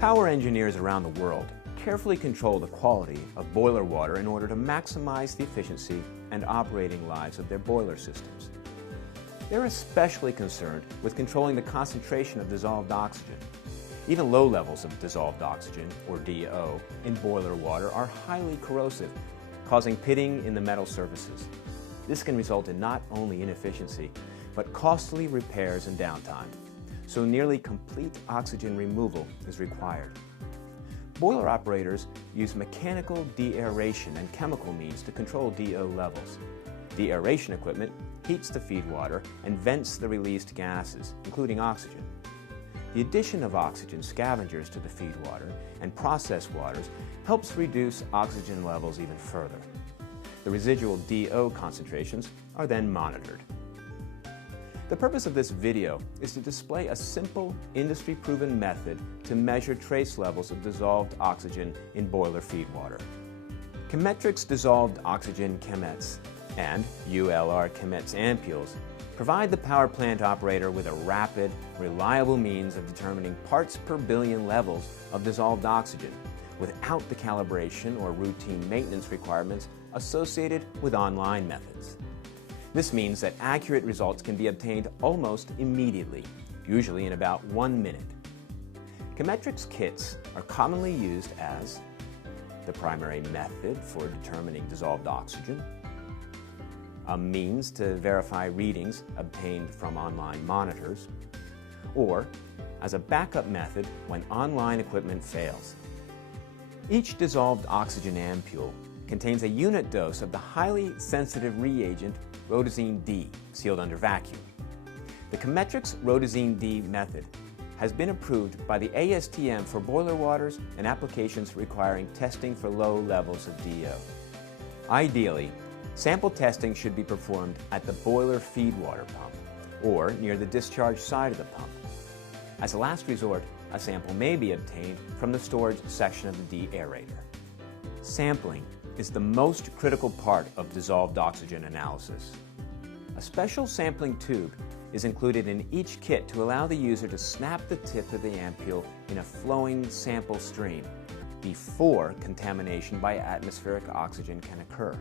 Power engineers around the world carefully control the quality of boiler water in order to maximize the efficiency and operating lives of their boiler systems. They're especially concerned with controlling the concentration of dissolved oxygen. Even low levels of dissolved oxygen, or DO, in boiler water are highly corrosive, causing pitting in the metal surfaces. This can result in not only inefficiency, but costly repairs and downtime, so nearly complete oxygen removal is required. Boiler operators use mechanical deaeration and chemical means to control DO levels. Deaeration equipment heats the feed water and vents the released gases, including oxygen. The addition of oxygen scavengers to the feed water and processed waters helps reduce oxygen levels even further. The residual DO concentrations are then monitored. The purpose of this video is to display a simple, industry-proven method to measure trace levels of dissolved oxygen in boiler feed water. Chemetrix dissolved oxygen chemettes and ULR chemettes ampules provide the power plant operator with a rapid, reliable means of determining parts per billion levels of dissolved oxygen without the calibration or routine maintenance requirements associated with online methods. This means that accurate results can be obtained almost immediately, usually in about 1 minute. Chemetrix kits are commonly used as the primary method for determining dissolved oxygen, a means to verify readings obtained from online monitors, or as a backup method when online equipment fails. Each dissolved oxygen ampule contains a unit dose of the highly sensitive reagent rhodazine D, sealed under vacuum. The Chemetrix rhodazine D method has been approved by the ASTM for boiler waters and applications requiring testing for low levels of DO. Ideally, sample testing should be performed at the boiler feed water pump or near the discharge side of the pump. As a last resort, a sample may be obtained from the storage section of the deaerator. Sampling is the most critical part of dissolved oxygen analysis. A special sampling tube is included in each kit to allow the user to snap the tip of the ampule in a flowing sample stream before contamination by atmospheric oxygen can occur.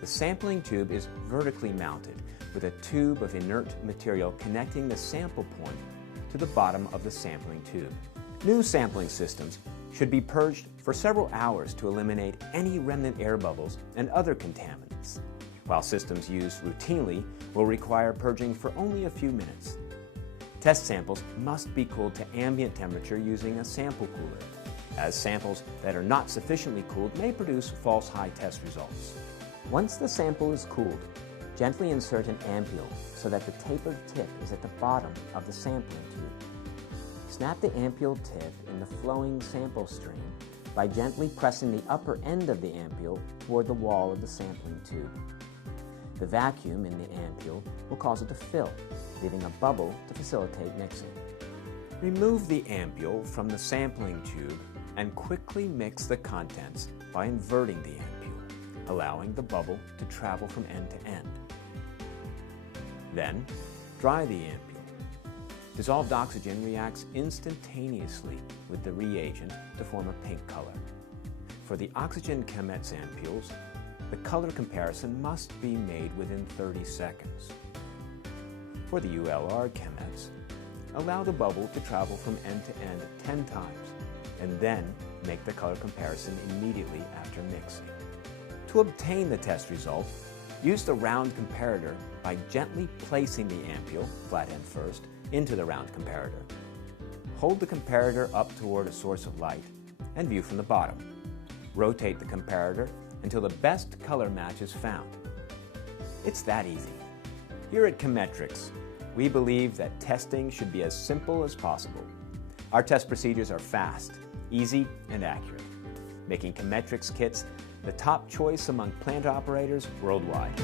The sampling tube is vertically mounted with a tube of inert material connecting the sample point to the bottom of the sampling tube. New sampling systems should be purged for several hours to eliminate any remnant air bubbles and other contaminants, while systems used routinely will require purging for only a few minutes. Test samples must be cooled to ambient temperature using a sample cooler, as samples that are not sufficiently cooled may produce false high test results. Once the sample is cooled, gently insert an ampule so that the tapered tip is at the bottom of the sampling tube. Snap the ampule tip in the flowing sample stream by gently pressing the upper end of the ampule toward the wall of the sampling tube. The vacuum in the ampule will cause it to fill, leaving a bubble to facilitate mixing. Remove the ampule from the sampling tube and quickly mix the contents by inverting the ampule, allowing the bubble to travel from end to end. Then, dry the ampule. Dissolved oxygen reacts instantaneously with the reagent to form a pink color. For the oxygen chemettes ampules, the color comparison must be made within 30 seconds. For the ULR chemettes, allow the bubble to travel from end to end 10 times, and then make the color comparison immediately after mixing. To obtain the test result, use the round comparator by gently placing the ampule, flat end first, into the round comparator. Hold the comparator up toward a source of light and view from the bottom. Rotate the comparator until the best color match is found. It's that easy. Here at Chemetrix, we believe that testing should be as simple as possible. Our test procedures are fast, easy, and accurate, making Chemetrix kits the top choice among plant operators worldwide.